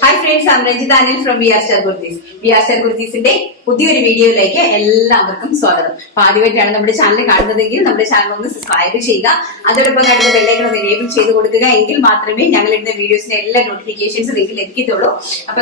Hi friends, I Ranjitha Anil from V R star Kurtis. V R star കുർത്തീസിന്റെ പുതിയൊരു വീഡിയോയിലേക്ക് എല്ലാവർക്കും സ്വാഗതം. അപ്പൊ ആദ്യമായിട്ടാണ് നമ്മുടെ ചാനൽ കാണുന്നതെങ്കിൽ നമ്മുടെ ചാനൽ ഒന്ന് സബ്സ്ക്രൈബ് ചെയ്യുക. അതോടൊപ്പം കാണുന്ന ബെല്ലൈക്കൺ ഒന്ന് എനേബിൾ ചെയ്ത് കൊടുക്കുക. എങ്കിൽ മാത്രമേ ഞങ്ങൾ ഇടുന്ന വീഡിയോസിന്റെ എല്ലാ നോട്ടിഫിക്കേഷൻസ് നിങ്ങൾക്ക് ലഭിക്കത്തുള്ളൂ. അപ്പൊ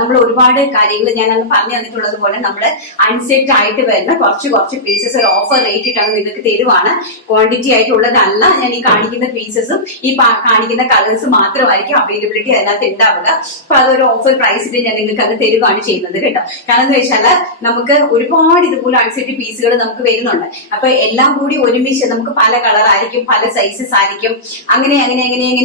നമ്മൾ ഒരുപാട് കാര്യങ്ങൾ ഞാൻ അന്ന് പറഞ്ഞു തന്നിട്ടുള്ളത് പോലെ നമ്മൾ അൺസെറ്റ് ആയിട്ട് വരുന്ന കുറച്ച് പീസസ് ഒരു ഓഫർ റേറ്റ് ഇട്ടാണ് നിങ്ങൾക്ക് തരുവാണ്. ക്വാണ്ടിറ്റി ആയിട്ടുള്ളതല്ല. ഞാൻ ഈ കാണിക്കുന്ന പീസസും ഈ കാണിക്കുന്ന കളേഴ്സ് മാത്രമായിരിക്കും അവൈലബിലിറ്റി അതിനകത്ത് ഉണ്ടാവുക. അപ്പൊ അതൊരു ഓഫർ പ്രൈസിൽ ഞാൻ നിങ്ങൾക്ക് അത് തരുവാണ് ചെയ്യുന്നത് കേട്ടോ. കാരണം എന്ന് വെച്ചാൽ നമുക്ക് ഒരുപാട് ഇതുപോലെ അൺസെറ്റ് പീസുകൾ നമുക്ക് വരുന്നുണ്ട്. അപ്പൊ എല്ലാം കൂടി ഒരുമിച്ച് നമുക്ക് പല കളർ ആയിരിക്കും, പല സൈസസ് ആയിരിക്കും, അങ്ങനെ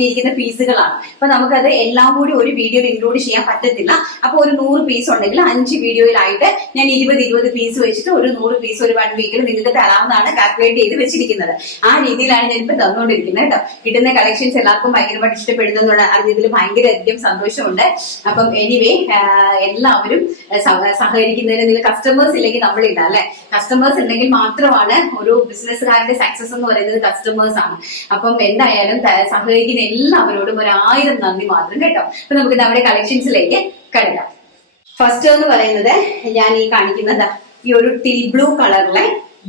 ഇരിക്കുന്ന പീസുകളാണ്. അപ്പൊ നമുക്കത് എല്ലാം കൂടി ഒരു വീഡിയോയിൽ ഇൻക്ലൂഡ് ചെയ്യാൻ പറ്റത്തില്ല. അപ്പൊ ഒരു 100 പീസ് ഉണ്ടെങ്കിൽ 5 വീഡിയോയിലായിട്ട് ഞാൻ 20 പീസ് വെച്ചിട്ട് ഒരു 100 പീസ് ഒരു 1 വീക്കിൽ നിങ്ങൾക്ക് തരാവുന്നതാണ് കാൽക്കുലേറ്റ് ചെയ്ത് വെച്ചിരിക്കുന്നത്. ആ രീതിയിലാണ് ഞാൻ ഇപ്പൊ തന്നുകൊണ്ടിരിക്കുന്നത് കേട്ടോ. കിട്ടുന്ന കളക്ഷൻസ് എല്ലാവർക്കും ഭയങ്കരമായിട്ട് ഇഷ്ടപ്പെടുന്നുള്ള അറിഞ്ഞതിൽ ഭയങ്കരധികം സന്തോഷമുണ്ട്. അപ്പം എനിവേ എല്ലാവരും സഹകരിക്കുന്നതിന് നിങ്ങൾ കസ്റ്റമേഴ്സ് ഇല്ലെങ്കിൽ നമ്മളില്ല അല്ലെ. കസ്റ്റമേഴ്സ് ഉണ്ടെങ്കിൽ മാത്രമാണ് ഒരു ബിസിനസ്സുകാരുടെ സക്സസ് എന്ന് പറയുന്നത് കസ്റ്റമേഴ്സ് ആണ്. അപ്പം എന്തായാലും സഹകരിക്കുന്ന എല്ലാവരോടും 1000 നന്ദി മാത്രം കേട്ടോ. അപ്പൊ നമുക്ക് നമ്മുടെ കളക്ഷൻസിലേക്ക് കടക്കാം. ഫസ്റ്റ് എന്ന് പറയുന്നത് ഞാൻ ഈ കാണിക്കുന്നത് ഈ ഒരു ടീൽ ബ്ലൂ കളറിലെ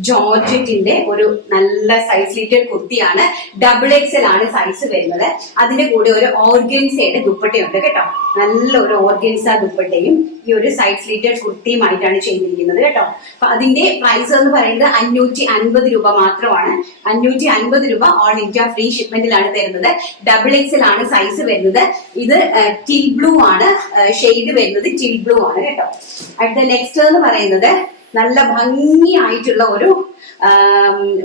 ജോർജറ്റിന്റെ ഒരു നല്ല സൈസ് ലിറ്റഡ് കുർത്തിയാണ്. XXL ആണ് സൈസ് വരുന്നത്. അതിന്റെ കൂടെ ഒരു ഓർഗൻസയുടെ ദുപ്പട്ടയുണ്ട് കേട്ടോ. നല്ല ഒരു ഓർഗൻസ ദുപ്പട്ടയും ഈ ഒരു സൈസ് ലിറ്റഡ് കുർത്തിയുമായിട്ടാണ് ചെയ്തിരിക്കുന്നത് കേട്ടോ. അപ്പൊ അതിന്റെ പ്രൈസ് എന്ന് പറയുന്നത് 550 രൂപ മാത്രമാണ്. 550 രൂപ ഓൾ ഇന്ത്യ ഫ്രീ ഷിപ്മെന്റിലാണ് തരുന്നത്. XXL ആണ് സൈസ് വരുന്നത്. ഇത് ടീൽ ബ്ലൂ ആണ് ഷെയ്ഡ് വരുന്നത്. ടീൽ ബ്ലൂ ആണ് കേട്ടോ. അടുത്ത നെക്സ്റ്റ് എന്ന് പറയുന്നത് നല്ല ഭംഗിയായിട്ടുള്ള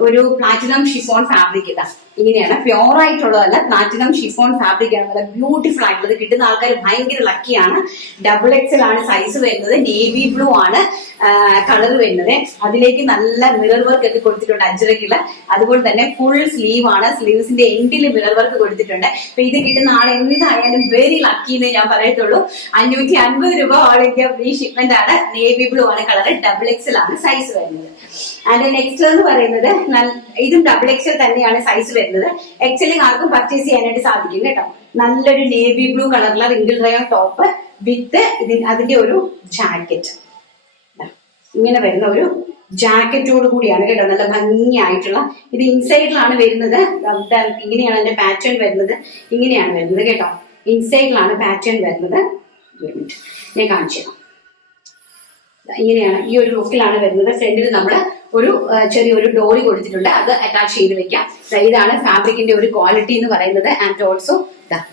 ഒരു പ്ലാറ്റിനം ഷിഫോൺ ഫാബ്രിക്. ഇതാ ഇങ്ങനെയാണ്, പ്യോർ ആയിട്ടുള്ളതല്ല, പ്ലാറ്റിനം ഷിഫോൺ ഫാബ്രിക് ആണ്. നല്ല ബ്യൂട്ടിഫുൾ ആയിട്ടുള്ളത്. കിട്ടുന്ന ആൾക്കാർ ഭയങ്കര ലക്കിയാണ്. XXL ആണ് സൈസ് വരുന്നത്. നേവി ബ്ലൂ ആണ് കളർ വരുന്നത്. അതിലേക്ക് നല്ല മിറർ വർക്ക് ഒക്കെ കൊടുത്തിട്ടുണ്ട് അഞ്ചരക്കില്. അതുപോലെ തന്നെ ഫുൾ സ്ലീവ് ആണ്. സ്ലീവ്സിന്റെ എൻഡിൽ മിറർ വർക്ക് കൊടുത്തിട്ടുണ്ട്. അപ്പൊ ഇത് കിട്ടുന്ന ആൾ എന്തായാലും വെരി ലക്കി എന്നേ ഞാൻ പറയത്തുള്ളൂ. 550 രൂപ ഓൾ ഇന്ത്യ ഫ്രീ ഷിപ്മെന്റ് ആണ്. നേവി ബ്ലൂ ആണ് കളർ. XXL ആണ് സൈസ് വരുന്നത്. ആൻഡ് നെക്സ്റ്റ് എന്ന് പറയുന്നത് ഇതും XXL തന്നെയാണ് സൈസ് വരുന്നത്. XL ആർക്കും പർച്ചേസ് ചെയ്യാനായിട്ട് സാധിക്കും കേട്ടോ. നല്ലൊരു നേവി ബ്ലൂ കളറിലെ റിംഗിൾ റയോൺ ടോപ്പ് വിത്ത് അതിന്റെ ഒരു ജാക്കറ്റ്. ഇങ്ങനെ വരുന്ന ഒരു ജാക്കറ്റോട് കൂടിയാണ് കേട്ടോ. നല്ല ഭംഗിയായിട്ടുള്ള ഇത് ഇൻസൈഡിലാണ് വരുന്നത്. ഇങ്ങനെയാണ് അതിന്റെ പാറ്റേൺ വരുന്നത്. ഇങ്ങനെയാണ് വരുന്നത് കേട്ടോ. ഇൻസൈഡിലാണ് പാറ്റേൺ വരുന്നത്. ഞാൻ കാണിച്ചു തരാം. ഇങ്ങനെയാണ്, ഈ ഒരു ലുക്കിലാണ് വരുന്നത്. ഫ്രണ്ടിൽ നമ്മൾ ഒരു ചെറിയൊരു ഡോറി കൊടുത്തിട്ടുണ്ട്. അത് അറ്റാച്ച് ചെയ്ത് വെക്കാം. ഇതാണ് ഫാബ്രിക്കിന്റെ ഒരു ക്വാളിറ്റി എന്ന് പറയുന്നത്. ആൻഡ് ഓൾസോ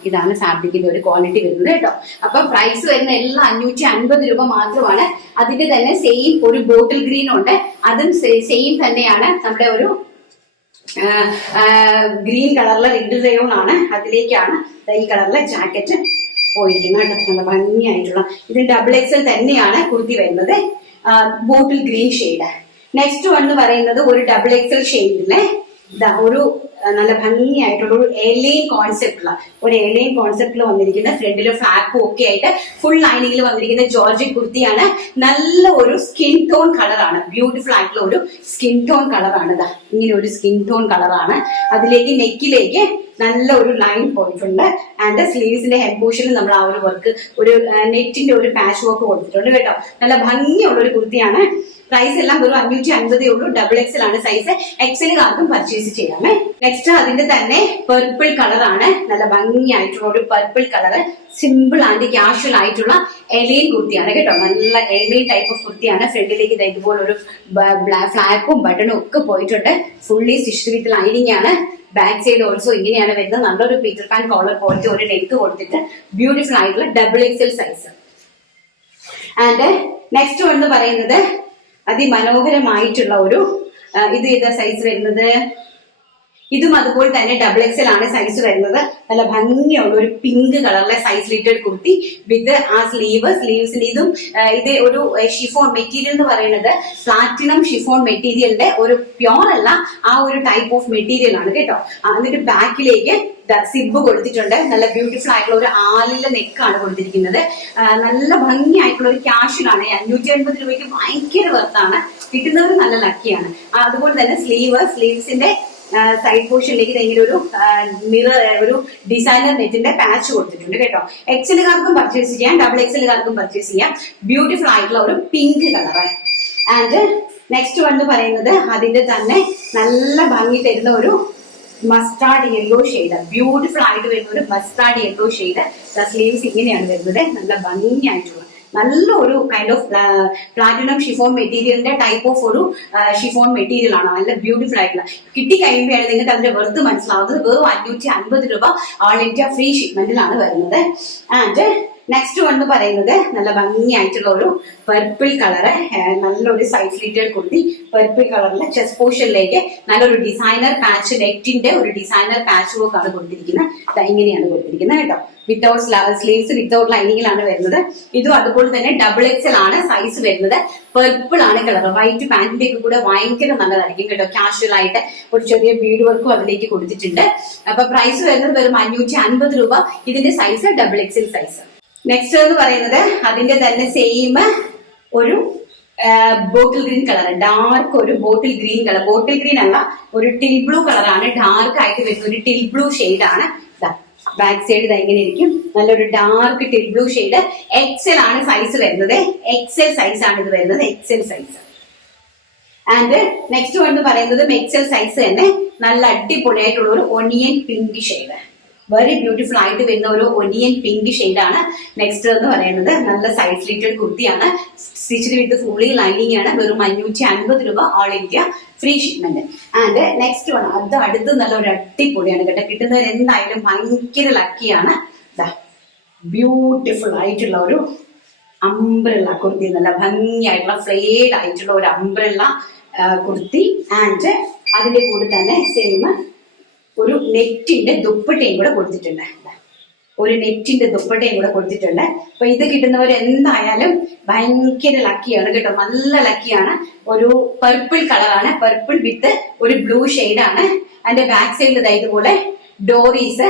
ഇതാണ് ഫാബ്രിക്കിന്റെ ഒരു ക്വാളിറ്റി വരുന്നത് കേട്ടോ. അപ്പൊ പ്രൈസ് വരുന്ന എല്ലാം 550 രൂപ മാത്രമാണ്. അതിന്റെ തന്നെ സെയിം ഒരു ബോട്ടിൽ ഗ്രീൻ ഉണ്ട്. അതും സെയിം തന്നെയാണ്. നമ്മുടെ ഒരു ഗ്രീൻ കളറിലെ റിംഗിൾ റയോൺ ആണ്. അതിലേക്കാണ് ഈ കളറിലെ ജാക്കറ്റ് പോയിരിക്കുന്നത് കേട്ടോ. നല്ല ഭംഗിയായിട്ടുള്ള ഇത് XXL തന്നെയാണ് കുർത്തി വരുന്നത്. Bottle green shade. നെക്സ്റ്റ് എന്ന് പറയുന്നത് ഒരു XXL ഷെയ്ഡിലെ ഒരു നല്ല ഭംഗിയായിട്ടുള്ള ഒരു എലൈൻ കോൺസെപ്റ്റിൽ വന്നിരിക്കുന്ന ഫ്രണ്ടില് ഫ്ലാപ്പും ഒക്കെ ആയിട്ട് ഫുൾ ലൈനിങ്ങിൽ വന്നിരിക്കുന്ന ജോർജറ്റ് കുർത്തിയാണ്. നല്ല ഒരു സ്കിൻ ടോൺ കളറാണ്. ബ്യൂട്ടിഫുൾ ആയിട്ടുള്ള ഒരു സ്കിൻ ടോൺ കളറാണ്. ഇങ്ങനെ ഒരു സ്കിൻ ടോൺ കളറാണ്. അതിലേക്ക് നെക്കിലേക്ക് നല്ല ഒരു ലൈൻ പോയിട്ടുണ്ട്. ആൻഡ് സ്ലീവ്സിന്റെ ഹെഡ് പോർഷനിൽ നമ്മൾ ആ ഒരു വർക്ക്, ഒരു നെറ്റിന്റെ ഒരു പാച്ച് വർക്ക് കൊടുത്തിട്ടുണ്ട് കേട്ടോ. നല്ല ഭംഗിയുള്ള ഒരു കുർത്തിയാണ്. പ്രൈസ് എല്ലാം വെറും 550 ഉള്ളൂ. XXL ആണ് സൈസ്. XL ആർക്കും പർച്ചേസ് ചെയ്യാമേ. നെക്സ്റ്റ് അതിന്റെ തന്നെ പർപ്പിൾ കളറാണ്. നല്ല ഭംഗിയായിട്ടുള്ള ഒരു purple colour. Simple and casual ആയിട്ടുള്ള എലൈൻ കുർത്തിയാണ് കേട്ടോ. നല്ല എലൈൻ ടൈപ്പ് ഓഫ് കുർത്തിയാണ്. ഫ്രണ്ടിലേക്ക് ഇതുപോലെ ഒരു ഫ്ലാപ്പും ബട്ടണും ഒക്കെ പോയിട്ടുണ്ട്. ഫുള്ളി സ്റ്റിച്ച്ഡ് വിത്ത് ലൈനിങ് ആണ്. ബാക്ക് സൈഡ് ഓൾസോ ഇങ്ങനെയാണ് വരുന്നത്. നല്ലൊരു പീറ്റർ പാൻ കോളർ പോലത്തെ ഒരു നെക്ക് കൊടുത്തിട്ട് ബ്യൂട്ടിഫുൾ ആയിട്ടുള്ള XXL സൈസ്. ആൻഡ് നെക്സ്റ്റ് എന്ന് പറയുന്നത് അതിമനോഹരമായിട്ടുള്ള ഒരു ഇത് ഏതാ സൈസ് വരുന്നത്. ഇതും അതുപോലെ തന്നെ XXL ആണ് സൈസ് വരുന്നത്. നല്ല ഭംഗിയുള്ള ഒരു പിങ്ക് കളറിലെ സൈസ് ലിറ്റഡ് കുർത്തി വിത്ത് ആ സ്ലീവ്സിന് ഇതും ഇത് ഒരു ഷിഫോൺ മെറ്റീരിയൽ എന്ന് പറയുന്നത് പ്ലാറ്റിനം ഷിഫോൺ മെറ്റീരിയലിന്റെ ഒരു പ്യോർ അല്ല, ആ ഒരു ടൈപ്പ് ഓഫ് മെറ്റീരിയൽ ആണ് കേട്ടോ. എന്നിട്ട് ബാക്കിലേക്ക് സിബ് കൊടുത്തിട്ടുണ്ട്. നല്ല ബ്യൂട്ടിഫുൾ ആയിട്ടുള്ള ഒരു ആലിലെ നെക്കാണ് കൊടുത്തിരിക്കുന്നത്. നല്ല ഭംഗിയായിട്ടുള്ള ഒരു ക്യാഷിലാണ്. 550 രൂപയ്ക്ക് ഭയങ്കര വർത്താണ്. കിട്ടുന്നവർ നല്ല ലക്കിയാണ്. അതുപോലെ തന്നെ സ്ലീവ്സിന്റെ സൈഡ് പോർഷനിലേക്ക് ഇങ്ങനെ ഒരു മിറർ ഒരു ഡിസൈനർ നെറ്റിന്റെ പാച്ച് കൊടുത്തിട്ടുണ്ട് കേട്ടോ. എക്സലുകാർക്കും പർച്ചേസ് ചെയ്യാം, ഡബിൾ എക്സലുകാർക്കും പർച്ചേസ് ചെയ്യാം. ബ്യൂട്ടിഫുൾ ആയിട്ടുള്ള ഒരു പിങ്ക് കളർ. ആൻഡ് നെക്സ്റ്റ് വന്ന് പറയുന്നത് അതിന്റെ തന്നെ നല്ല ഭംഗി തരുന്ന ഒരു മസ്റ്റാർഡ് യെല്ലോ ഷെയ്ഡ്, ബ്യൂട്ടിഫുൾ ആയിട്ട് വരുന്ന ഒരു മസ്റ്റാർഡ് യെല്ലോ ഷെയ്ഡ്. സ്ലീവ്സ് ഇങ്ങനെയാണ് വരുന്നത്, നല്ല ഭംഗിയായിട്ടുള്ള നല്ല ഒരു കൈൻഡ് ഓഫ് പ്ലാറ്റിനം ഷിഫോൺ മെറ്റീരിയലിന്റെ ടൈപ്പ് ഓഫ് ഒരു ഷിഫോൺ മെറ്റീരിയൽ ആണ്. നല്ല ബ്യൂട്ടിഫുൾ ആയിട്ടുള്ള കിട്ടി കഴിയുമ്പോഴാണ് നിങ്ങൾക്ക് അതിന്റെ വെർത്ത് മനസ്സിലാവുന്നത്. വെറും 550 രൂപ ഓൾ ഇന്ത്യ ഫ്രീ ഷിപ്മെന്റിലാണ് വരുന്നത്. ആൻഡ് നെക്സ്റ്റ് വന്ന് പറയുന്നത് നല്ല ഭംഗിയായിട്ടുള്ള ഒരു പർപ്പിൾ കളറ്, നല്ലൊരു സൈഡ് സ്ലിറ്റഡ് കുർത്തി പർപ്പിൾ കളറിലെ ചെസ്റ്റ് പോർഷനിലേക്ക് നല്ലൊരു ഡിസൈനർ പാച്ച്, നെറ്റിന്റെ ഒരു ഡിസൈനർ പാച്ച് വർക്ക് ആണ് കൊടുത്തിരിക്കുന്നത്. ഇങ്ങനെയാണ് കൊടുത്തിരിക്കുന്നത് കേട്ടോ. വിത്തൗട്ട് സ്ലീവ്സ് വിത്തൗട്ട് ലൈനിങ്ങിലാണ് വരുന്നത്. ഇതും അതുപോലെ തന്നെ ഡബിൾ എക്സൽ ആണ് സൈസ് വരുന്നത്. പർപ്പിൾ ആണ് കളർ. വൈറ്റ് പാന്റിന്റെ കൂടെ ഭയങ്കര നല്ലതായിരിക്കും കേട്ടോ. കാഷ്വൽ ആയിട്ട് ഒരു ചെറിയ ബീഡ് വർക്കും അതിലേക്ക് കൊടുത്തിട്ടുണ്ട്. അപ്പൊ പ്രൈസ് വരുന്നത് വെറും 550 രൂപ. ഇതിന്റെ size double XL size. Next എന്ന് പറയുന്നത് അതിന്റെ തന്നെ സെയിം ഒരു ബോട്ടിൽ ഗ്രീൻ കളർ, ഡാർക്ക് ഒരു bottle green colour, bottle green അല്ല ഒരു ടിൽ ബ്ലൂ കളറാണ്. ഡാർക്ക് ആയിട്ട് വരുന്ന ഒരു ടിൽ ബ്ലൂ ഷെയ്ഡ് ആണ്. ബാക്ക് സൈഡ് ഇങ്ങനെ ഇരിക്കും, നല്ലൊരു dark teal blue shade. XL ആണ് സൈസ് വരുന്നത്, എക്സൽ സൈസ് ആണ് ഇത് വരുന്നത്, എക്സൽ സൈസ്. ആൻഡ് നെക്സ്റ്റ് വന്ന് പറയുന്നത് എക്സൽ സൈസ് തന്നെ നല്ല അടിപൊളിയായിട്ടുള്ള ഒരു onion pink shade, very beautiful ആയിട്ട് വരുന്ന ഒരു ഒനിയൻ പിങ്ക് ഷെയ്ഡാണ്. നെക്സ്റ്റ് എന്ന് പറയുന്നത് നല്ല സൈഡ് സ്ലിറ്റഡ് കുർത്തിയാണ്, സ്റ്റിച്ച്ഡ് വിത്ത് ഫുള്ളി ലൈനിങ് ആണ്. വെറും 550 രൂപ all India free shipment. And next one അത് അടുത്ത് നല്ല ഒരു അടിപൊളിയാണ് കേട്ടോ. കിട്ടുന്നവർ എന്തായാലും ഭയങ്കര ലക്കിയാണ്. ബ്യൂട്ടിഫുൾ ആയിട്ടുള്ള ഒരു അംബ്രല്ല കുർത്തി, നല്ല ഭംഗിയായിട്ടുള്ള ഫ്ലെയ്ഡ് ആയിട്ടുള്ള ഒരു അംബ്രല്ല കുർത്തി. ആൻഡ് അതിന്റെ കൂടെ തന്നെ സെയിം ഒരു നെറ്റിന്റെ ദുപ്പട്ടയും കൂടെ കൊടുത്തിട്ടുണ്ട്, ഒരു നെറ്റിന്റെ ദുപ്പട്ടയും കൂടെ കൊടുത്തിട്ടുണ്ട്. അപ്പൊ ഇത് കിട്ടുന്നവർ എന്തായാലും ഭയങ്കര ലക്കിയാണ് കേട്ടോ, നല്ല ലക്കിയാണ്. ഒരു പർപ്പിൾ കളറാണ്, പർപ്പിൾ വിത്ത് ഒരു ബ്ലൂ ഷെയ്ഡാണ്. അതിന്റെ ബാക്ക് സൈഡിൽ ഇതുപോലെ ഡോറീസ്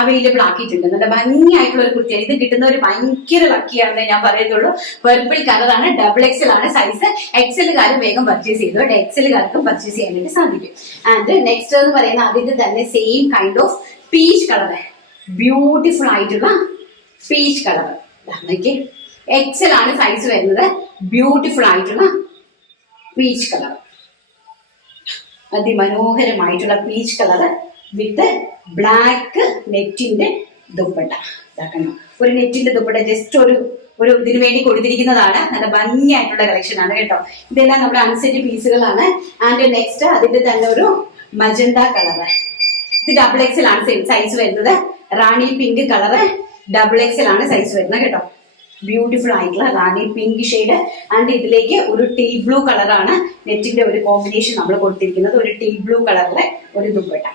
അവൈലബിൾ ആക്കിയിട്ടുണ്ട്. നല്ല ഭംഗിയായിട്ടുള്ള ഒരു കുർത്തിയാണ്. ഇത് കിട്ടുന്നവർ ഭയങ്കര ലക്കിയാണെന്ന് ഞാൻ പറയുന്നുള്ളൂ. പർപ്പിൾ കളറാണ്, ഡബിൾ എക്സൽ ആണ് സൈസ്. എക്സലുകാരും വേഗം പർച്ചേസ് ചെയ്തു, എക്സലുകാർക്കും പർച്ചേസ് ചെയ്യാനായിട്ട് സാധിക്കും. ആൻഡ് നെക്സ്റ്റ് എന്ന് പറയുന്നത് അതിന്റെ തന്നെ same kind of peach colour, beautiful ആയിട്ടുള്ള പീച്ച് കളർ. എക്സൽ ആണ് സൈസ് വരുന്നത്, ബ്യൂട്ടിഫുൾ ആയിട്ടുള്ള പീച്ച് കളർ, അതിമനോഹരമായിട്ടുള്ള പീച്ച് കളർ വിത്ത് ബ്ലാക്ക് നെറ്റിന്റെ ദുപ്പട്ട. ഇതാക്കണം, ഒരു നെറ്റിന്റെ ദുപ്പട്ട ജസ്റ്റ് ഒരു ഇതിനു വേണ്ടി കൊടുത്തിരിക്കുന്നതാണ്. നല്ല ഭംഗിയായിട്ടുള്ള കളക്ഷൻ ആണ് കേട്ടോ. ഇതെല്ലാം നമ്മുടെ അൺസെറ്റ് പീസുകളാണ്. ആൻഡ് നെക്സ്റ്റ് അതിന്റെ തന്നെ ഒരു മജന്ത കളറ്, ഇത് ഡബിൾ എക്സൽ ആണ് സൈസ് വരുന്നത്. റാണി പിങ്ക് കളറ്, ഡബിൾ എക്സൽ ആണ് സൈസ് വരുന്നത് കേട്ടോ. ബ്യൂട്ടിഫുൾ ആയിട്ടുള്ള റാണി പിങ്ക് ഷെയ്ഡ്. ആൻഡ് ഇതിലേക്ക് ഒരു ടിൽ ബ്ലൂ കളറാണ് നെറ്റിന്റെ ഒരു കോമ്പിനേഷൻ നമ്മൾ കൊടുത്തിരിക്കുന്നത്. ഒരു ടിൽ ബ്ലൂ കളറിലെ ഒരു ദുപ്പട്ട.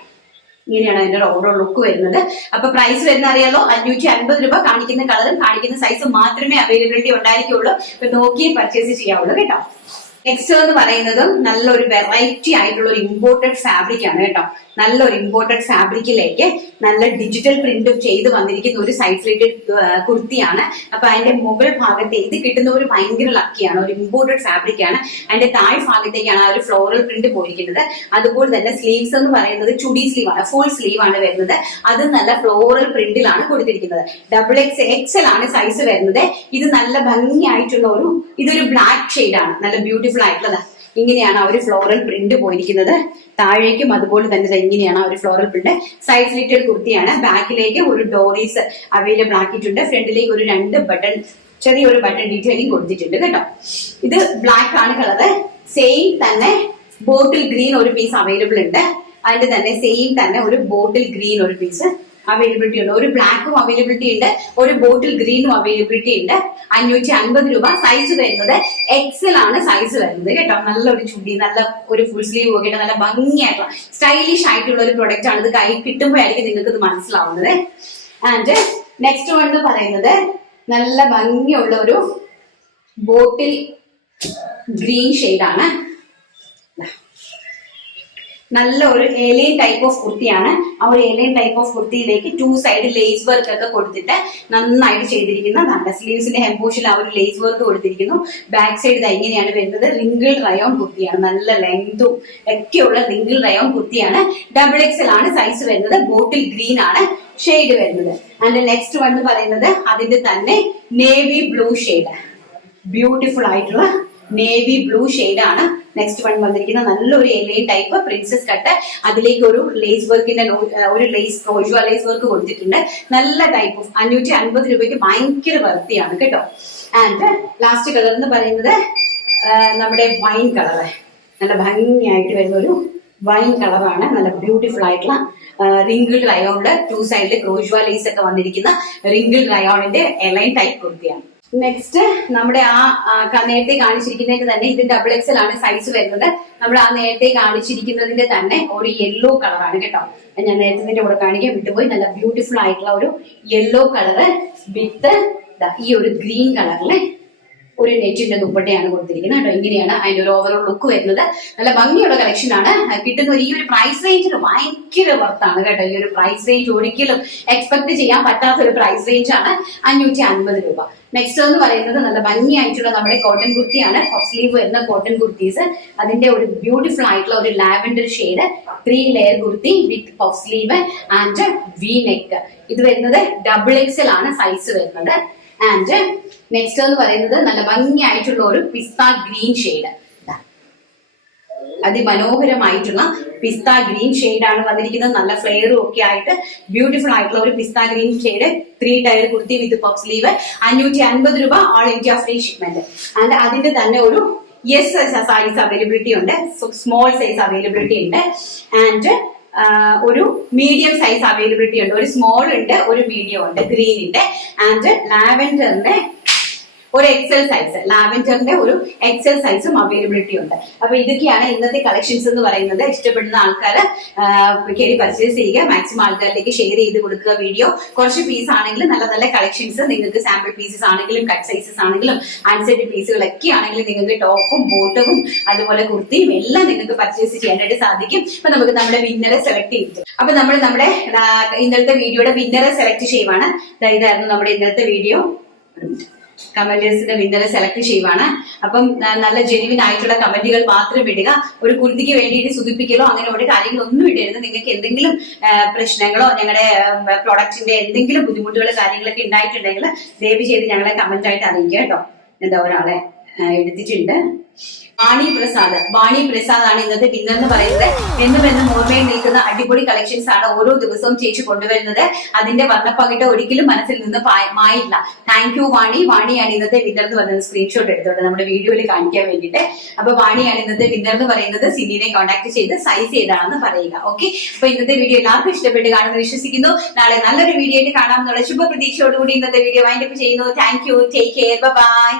ഇങ്ങനെയാണ് അതിന്റെ ഓവറോൾ ലുക്ക് വരുന്നത്. അപ്പൊ പ്രൈസ് വരുന്ന അറിയാലോ, 550 രൂപ. കാണിക്കുന്ന കളറും കാണിക്കുന്ന സൈസും മാത്രമേ അവൈലബിലിറ്റി ഉണ്ടായിരിക്കുള്ളൂ. അപ്പൊ നോക്കി പർച്ചേസ് ചെയ്യാവുള്ളൂ കേട്ടോ. നെക്സ്റ്റ് എന്ന് പറയുന്നതും നല്ലൊരു വെറൈറ്റി ആയിട്ടുള്ള ഒരു ഇമ്പോർട്ടഡ് ഫാബ്രിക് ആണ് കേട്ടോ. നല്ലൊരു ഇമ്പോർട്ടഡ് ഫാബ്രിക്കിലേക്ക് നല്ല ഡിജിറ്റൽ പ്രിന്റ് ചെയ്ത് വന്നിരിക്കുന്ന ഒരു സൈഡ് സ്ലിറ്റഡ് കുർത്തിയാണ്. അപ്പൊ അതിന്റെ മുകൾ ഭാഗത്തെ ഇത് കിട്ടുന്ന ഒരു ഭയങ്കര ലക്കിയാണ്, ഒരു ഇമ്പോർട്ടഡ് ഫാബ്രിക് ആണ്. അതിന്റെ താഴ് ഭാഗത്തേക്കാണ് ആ ഒരു ഫ്ലോറൽ പ്രിന്റ് പോയിരിക്കുന്നത്. അതുപോലെ തന്നെ സ്ലീവ്സ് എന്ന് പറയുന്നത് ചുടി സ്ലീവ് ആണ്, ഫുൾ സ്ലീവ് ആണ് വരുന്നത്. അത് നല്ല ഫ്ലോറൽ പ്രിന്റിലാണ് കൊടുത്തിരിക്കുന്നത്. ഡബിൾ എക്സൽ ആണ് സൈസ് വരുന്നത്. ഇത് നല്ല ഭംഗിയായിട്ടുള്ള ഇതൊരു ബ്ലാക്ക് ഷെയ്ഡാണ്, നല്ല ബ്യൂട്ടിഫുൾ ആയിട്ടുള്ളത്. ഇങ്ങനെയാണ് ആ ഒരു ഫ്ലോറൽ പ്രിന്റ് പോയിരിക്കുന്നത്. താഴേക്കും അതുപോലെ തന്നെ ഇങ്ങനെയാണ് ആ ഒരു ഫ്ലോറൽ പ്രിന്റ്. സൈഡ് സ്ലിറ്റഡ് കുർത്തിയാണ്. ബാക്കിലേക്ക് ഒരു ഡോറീസ് അവൈലബിൾ ആക്കിയിട്ടുണ്ട്. ഫ്രണ്ടിലേക്ക് ഒരു 2 ബട്ടൺ, ചെറിയൊരു ബട്ടൺ ഡീറ്റെയിലിംഗ് കൊടുത്തിട്ടുണ്ട് കേട്ടോ. ഇത് ബ്ലാക്ക് ആണ് കളറ്. സെയിം തന്നെ ബോട്ടിൽ ഗ്രീൻ ഒരു പീസ് അവൈലബിൾ ഉണ്ട്. അതിന്റെ തന്നെ സെയിം തന്നെ ഒരു ബോട്ടിൽ ഗ്രീൻ ഒരു പീസ് അവൈലബിലിറ്റി ഉണ്ട്. ഒരു ബ്ലാക്കും അവൈലബിലിറ്റി ഉണ്ട്, ഒരു ബോട്ടിൽ ഗ്രീനും അവൈലബിലിറ്റി ഉണ്ട്. 550 രൂപ. സൈസ് വരുന്നത് എക്സൽ ആണ് സൈസ് വരുന്നത് കേട്ടോ. നല്ലൊരു ചുടി, നല്ല ഒരു ഫുൾ സ്ലീവ് ഒക്കെ നല്ല ഭംഗിയായിട്ടുള്ള സ്റ്റൈലിഷ് ആയിട്ടുള്ള ഒരു പ്രൊഡക്റ്റ് ആണ്. ഇത് കൈ കിട്ടുമ്പോഴായിരിക്കും നിങ്ങൾക്ക് ഇത് മനസ്സിലാവുന്നത്. ആൻഡ് നെക്സ്റ്റ് വൺ എന്ന് പറയുന്നത് നല്ല ഭംഗിയുള്ള ഒരു ബോട്ടിൽ ഗ്രീൻ ഷെയ്ഡാണ്. നല്ല ഒരു ഏലിയൻ ടൈപ്പ് ഓഫ് കുർത്തിയാണ്. ആ ഒരു ഏലിയൻ ടൈപ്പ് ഓഫ് കുർത്തിയിലേക്ക് 2 സൈഡ് ലേസ് വർക്ക് ഒക്കെ കൊടുത്തിട്ട് നന്നായിട്ട് ചെയ്തിരിക്കുന്ന നല്ല സ്ലീവ്സിന്റെ ഹെംപോഷിൽ ആ ഒരു ലേസ് വർക്ക് കൊടുത്തിരിക്കുന്നു. ബാക്ക് സൈഡ് ഇത് എങ്ങനെയാണ് വരുന്നത്, റിങ്കിൾ റയോൺ കുർത്തിയാണ്. നല്ല ലെങ്തും ഒക്കെയുള്ള റിങ്കിൾ റയോൺ കുർത്തിയാണ്. XXL ആണ് സൈസ് വരുന്നത്. ബോട്ടിൽ ഗ്രീൻ ആണ് ഷെയ്ഡ് വരുന്നത്. ആൻഡ് നെക്സ്റ്റ് വൺ എന്ന് പറയുന്നത് അതിന്റെ തന്നെ നേവി ബ്ലൂ ഷെയ്ഡ്, ബ്യൂട്ടിഫുൾ ആയിട്ടുള്ള നേവി ബ്ലൂ ഷെയ്ഡ് ആണ്. നെക്സ്റ്റ് വൺ വന്നിരിക്കുന്ന നല്ലൊരു എലൈൻ ടൈപ്പ് പ്രിൻസസ് കട്ട്. അതിലേക്ക് ഒരു ലേസ് വർക്കിന്റെ ഒരു ലേസ് ക്രോഷ്വ ലേസ് വർക്ക് കൊടുത്തിട്ടുണ്ട്. നല്ല ടൈപ്പ് 550 രൂപയ്ക്ക് ഭയങ്കര വർത്തിയാണ് കേട്ടോ. ആൻഡ് ലാസ്റ്റ് കളർ എന്ന് പറയുന്നത് നമ്മുടെ വൈൻ കളർ, നല്ല ഭംഗിയായിട്ട് വരുന്ന ഒരു വൈൻ കളറാണ്. നല്ല ബ്യൂട്ടിഫുൾ ആയിട്ടുള്ള റിങ്കിൾ റയോണിന്റെ 2 സൈഡിൽ ക്രോഷ്വ ലേസ് ഒക്കെ വന്നിരിക്കുന്ന റിങ്കിൾ റയോണിന്റെ എലൈൻ ടൈപ്പ് കുർത്തിയാണ്. നെക്സ്റ്റ് നമ്മുടെ നേരത്തെ കാണിച്ചിരിക്കുന്നതിന്റെ തന്നെ ഇത് XXL ആണ് സൈസ് വരുന്നത്. നമ്മൾ ആ നേരത്തെ കാണിച്ചിരിക്കുന്നതിന്റെ തന്നെ ഒരു യെല്ലോ കളറാണ് കേട്ടോ. ഞാൻ നേരത്തെ കൂടെ കാണിക്കാൻ വിട്ടുപോയി. നല്ല ബ്യൂട്ടിഫുൾ ആയിട്ടുള്ള ഒരു യെല്ലോ കളറ് വിത്ത് ഈ ഒരു ഗ്രീൻ കളറിലെ ഒരു നെറ്റിന്റെ ദുപ്പട്ടയാണ് കൊടുത്തിരിക്കുന്നത് കേട്ടോ. ഇങ്ങനെയാണ് അതിന്റെ ഒരു ഓവറോൾ ലുക്ക് വരുന്നത്. നല്ല ഭംഗിയുള്ള കളക്ഷൻ ആണ്. കിട്ടുന്ന ഈ ഒരു പ്രൈസ് റേഞ്ചിൽ ഭയങ്കര വർത്താണ് കേട്ടോ. ഈ ഒരു പ്രൈസ് റേഞ്ച് ഒരിക്കലും എക്സ്പെക്ട് ചെയ്യാൻ പറ്റാത്ത ഒരു പ്രൈസ് റേഞ്ച് ആണ് 550 രൂപ. നെക്സ്റ്റ് എന്ന് പറയുന്നത് നല്ല ഭംഗിയായിട്ടുള്ള നമ്മുടെ കോട്ടൺ കുർത്തിയാണ്. പഫ് സ്ലീവ് വരുന്ന കോട്ടൺ കുർത്തീസ്. അതിന്റെ ഒരു ബ്യൂട്ടിഫുൾ ആയിട്ടുള്ള ഒരു lavender shade 3 layer kurti with puff sleeve and V neck. ഇത് വരുന്നത് XXL ആണ് സൈസ് വരുന്നത്. ആൻഡ് നെക്സ്റ്റ് എന്ന് പറയുന്നത് നല്ല ഭംഗിയായിട്ടുള്ള ഒരു പിസ്ത ഗ്രീൻ ഷെയ്ഡ്, അതിമനോഹരമായിട്ടുള്ള പിസ്ത ഗ്രീൻ ഷെയ്ഡ് ആണ് വന്നിരിക്കുന്നത്. നല്ല ഫ്ലെയറും ഒക്കെ ആയിട്ട് ബ്യൂട്ടിഫുൾ ആയിട്ടുള്ള ഒരു പിസ്ത green shade 3 tyre kurti with puff sleeve. 550 രൂപ all India free shipment. And അതിന്റെ തന്നെ ഒരു സൈസ് അവൈലബിലിറ്റി ഉണ്ട്, സ്മോൾ സൈസ് അവൈലബിലിറ്റി ഉണ്ട്. ആൻഡ് ഒരു മീഡിയം സൈസ് അവൈലബിലിറ്റി ഉണ്ട്. ഒരു സ്മോൾ ഉണ്ട്, ഒരു മീഡിയം ഉണ്ട് ഗ്രീനിന്റെ. ആൻഡ് ലാവൻഡറിന്റെ ഒരു XL സൈസ്, ലാവൻഡറിന്റെ ഒരു XL സൈസും അവൈലബിലിറ്റി ഉണ്ട്. അപ്പൊ ഇതൊക്കെയാണ് ഇന്നത്തെ കളക്ഷൻസ് എന്ന് പറയുന്നത്. ഇഷ്ടപ്പെടുന്ന ആൾക്കാർ കയറി പർച്ചേസ് ചെയ്യുക, മാക്സിമം ആൾക്കാരിലേക്ക് ഷെയർ ചെയ്ത് കൊടുക്കുക വീഡിയോ. കുറച്ച് പീസ് ആണെങ്കിലും നല്ല നല്ല കളക്ഷൻസ് നിങ്ങൾക്ക്, സാമ്പിൾ പീസസ് ആണെങ്കിലും കട്ട് സൈസസ് ആണെങ്കിലും അൺസെറ്റ് പീസുകളൊക്കെ ആണെങ്കിലും നിങ്ങൾക്ക് ടോപ്പും ബോട്ടവും അതുപോലെ കുർത്തിയും എല്ലാം നിങ്ങൾക്ക് പർച്ചേസ് ചെയ്യാനായിട്ട് സാധിക്കും. അപ്പൊ നമുക്ക് നമ്മുടെ വിന്നറെ സെലക്ട് ചെയ്തിട്ട് അപ്പൊ നമ്മൾ നമ്മുടെ ഇന്നലത്തെ വീഡിയോയുടെ വിന്നറെ സെലക്ട് ചെയ്യുവാണ്. ഇതായിരുന്നു നമ്മുടെ ഇന്നലത്തെ വീഡിയോ. കമന്റേഴ്സിന്റെ വിന്നറെ സെലക്ട് ചെയ്യുവാണ്. അപ്പം നല്ല ജെന്യുവിൻ ആയിട്ടുള്ള കമന്റുകൾ മാത്രം ഇടുക. ഒരു കുർത്തിക്ക് വേണ്ടിയിട്ട് സുഖിപ്പിക്കലോ അങ്ങനെ ഒരു കാര്യങ്ങളൊന്നും ഇടരുത്. നിങ്ങൾക്ക് എന്തെങ്കിലും പ്രശ്നങ്ങളോ ഞങ്ങളുടെ പ്രൊഡക്റ്റിന്റെ എന്തെങ്കിലും ബുദ്ധിമുട്ടുകളോ കാര്യങ്ങളൊക്കെ ഉണ്ടായിട്ടുണ്ടെങ്കിൽ ദയവ് ചെയ്ത് ഞങ്ങളെ കമന്റ് ആയിട്ട് അറിയിക്കുക കേട്ടോ. എന്താ ഒരാളെ എടുത്തിട്ടുണ്ട്, വാണി പ്രസാദ് ആണ് ഇന്നത്തെ വിന്നർ എന്ന് പറയുന്നത്. എന്നും ഓർമ്മയിൽ നിൽക്കുന്ന അടിപൊളി കളക്ഷൻസ് ആണ് ഓരോ ദിവസവും ചേച്ചി കൊണ്ടുവരുന്നത്. അതിന്റെ വർണ്ണപ്പകിട്ട് ഒരിക്കലും മനസ്സിൽ നിന്ന് മായില്ല. താങ്ക് യു വാണിയാണ് ഇന്നത്തെ വിന്നർ എന്ന് പറയുന്നത്. സ്ക്രീൻഷോട്ട് എടുത്തോട്ടെ നമ്മുടെ വീഡിയോയിൽ കാണിക്കാൻ വേണ്ടിയിട്ട്. അപ്പൊ വാണിയാണ് ഇന്നത്തെ വിന്നർ എന്ന് പറയുന്നത്. സിനിനെ കോൺടാക്ട് ചെയ്ത് സൈസ് ഏതാണെന്ന് പറയുക. ഓക്കെ, അപ്പൊ ഇന്നത്തെ വീഡിയോ എല്ലാവർക്കും ഇഷ്ടപ്പെട്ട് കാണുമെന്ന് വിശ്വസിക്കുന്നു. നാളെ നല്ലൊരു വീഡിയോ ആയിട്ട് കാണാമെന്നുള്ള ശുഭ പ്രതീക്ഷയോടുകൂടി ഇന്നത്തെ വീഡിയോ വൈൻഡപ്പ് ചെയ്യുന്നു. Thank you, take care, by.